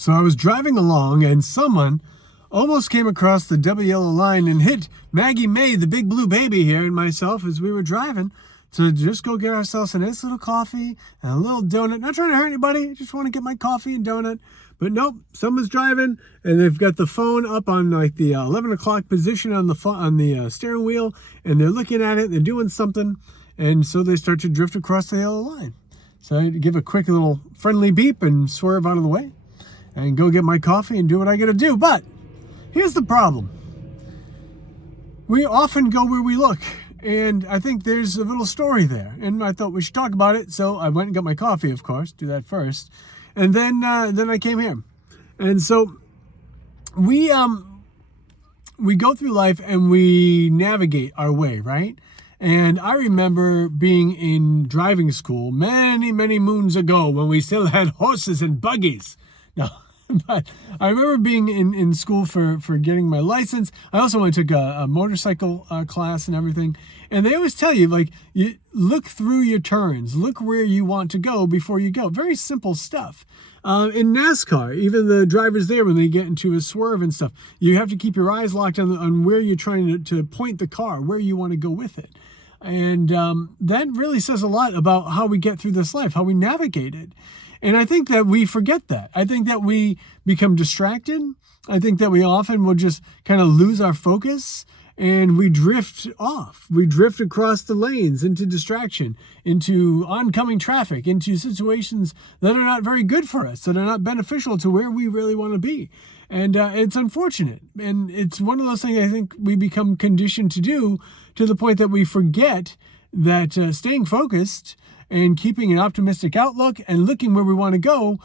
So I was driving along and someone almost came across the double yellow line and hit Maggie May, the big blue baby here, and myself as we were driving to just go get ourselves a nice little coffee and a little donut. Not trying to hurt anybody, I just want to get my coffee and donut. But nope, someone's driving and they've got the phone up on like the 11 o'clock position on the steering wheel, and they're looking at it, they're doing something, and so they start to drift across the yellow line. So I give a quick little friendly beep and swerve out of the way and go get my coffee and do what I gotta do. But here's the problem. We often go where we look, and I think there's a little story there, and I thought we should talk about it. So I went and got my coffee, of course, do that first, and then I came here. And so we go through life and we navigate our way, right? And I remember being in driving school many, many moons ago when we still had horses and buggies. No, but I remember being in school for getting my license. I also went and took a motorcycle class and everything. And they always tell you, like, you look through your turns, look where you want to go before you go. Very simple stuff. In NASCAR, even the drivers there, when they get into a swerve and stuff, you have to keep your eyes locked on where you're trying to point the car, where you want to go with it. And that really says a lot about how we get through this life, how we navigate it. And I think that we forget that. I think that we become distracted. I think that we often will just kind of lose our focus and we drift off. We drift across the lanes into distraction, into oncoming traffic, into situations that are not very good for us, that are not beneficial to where we really want to be. And it's unfortunate. And it's one of those things I think we become conditioned to do, to the point that we forget that staying focused and keeping an optimistic outlook and looking where we want to go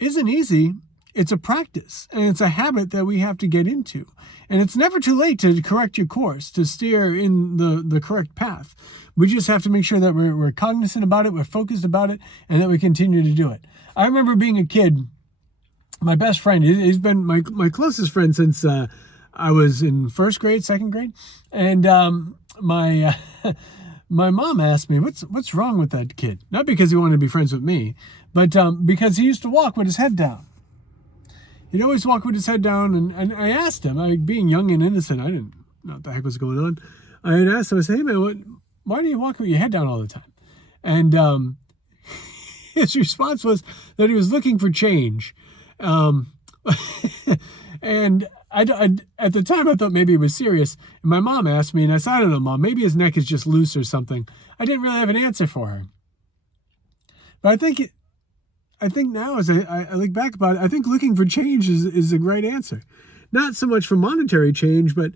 isn't easy. It's a practice, and it's a habit that we have to get into. And it's never too late to correct your course, to steer in the correct path. We just have to make sure that we're cognizant about it, we're focused about it, and that we continue to do it. I remember being a kid, my best friend, he's been my closest friend since I was in first grade, second grade. And my mom asked me, what's wrong with that kid? Not because he wanted to be friends with me, but because he used to walk with his head down. He'd always walk with his head down, and I asked him, being young and innocent, I didn't know what the heck was going on. I had asked him, I said, hey man, why do you walk with your head down all the time? And his response was that he was looking for change. And I at the time, I thought maybe it was serious. And my mom asked me, and I said, I don't know, Mom, maybe his neck is just loose or something. I didn't really have an answer for her. But I think now, as I look back about it, I think looking for change is a great answer. Not so much for monetary change, but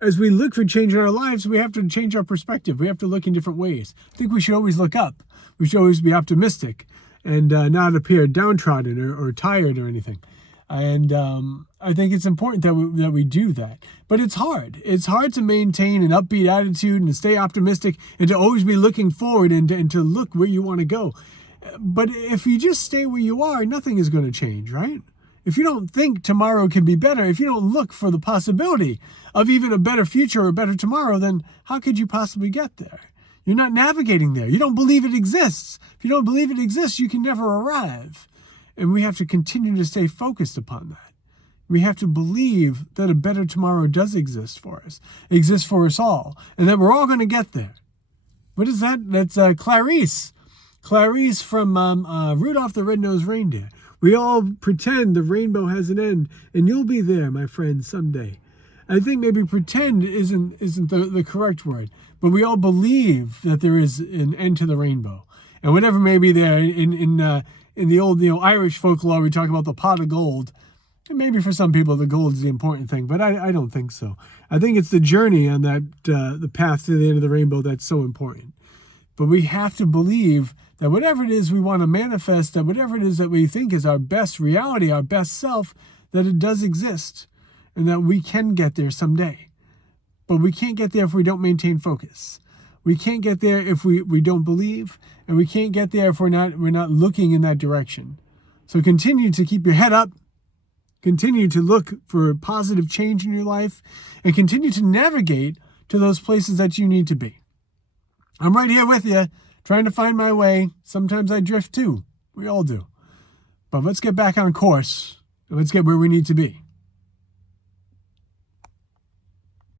as we look for change in our lives, we have to change our perspective. We have to look in different ways. I think we should always look up. We should always be optimistic and not appear downtrodden or tired or anything. And I think it's important that we do that. But it's hard. It's hard to maintain an upbeat attitude and to stay optimistic and to always be looking forward and to look where you want to go. But if you just stay where you are, nothing is going to change, right? If you don't think tomorrow can be better, if you don't look for the possibility of even a better future or a better tomorrow, then how could you possibly get there? You're not navigating there. You don't believe it exists. If you don't believe it exists, you can never arrive. And we have to continue to stay focused upon that. We have to believe that a better tomorrow does exist for us, exists for us all, and that we're all going to get there. What is that? That's Clarice. Clarice from Rudolph the Red-Nosed Reindeer. We all pretend the rainbow has an end, and you'll be there, my friend, someday. I think maybe pretend isn't the correct word, but we all believe that there is an end to the rainbow. And whatever may be there, in the old Irish folklore, we talk about the pot of gold. And maybe for some people the gold is the important thing, but I don't think so. I think it's the journey on that the path to the end of the rainbow that's so important. But we have to believe that whatever it is we want to manifest, that whatever it is that we think is our best reality, our best self, that it does exist and that we can get there someday. But we can't get there if we don't maintain focus. We can't get there if we don't believe, and we can't get there if we're not looking in that direction. So continue to keep your head up, continue to look for positive change in your life, and continue to navigate to those places that you need to be. I'm right here with you, trying to find my way. Sometimes I drift too. We all do. But let's get back on course. Let's get where we need to be.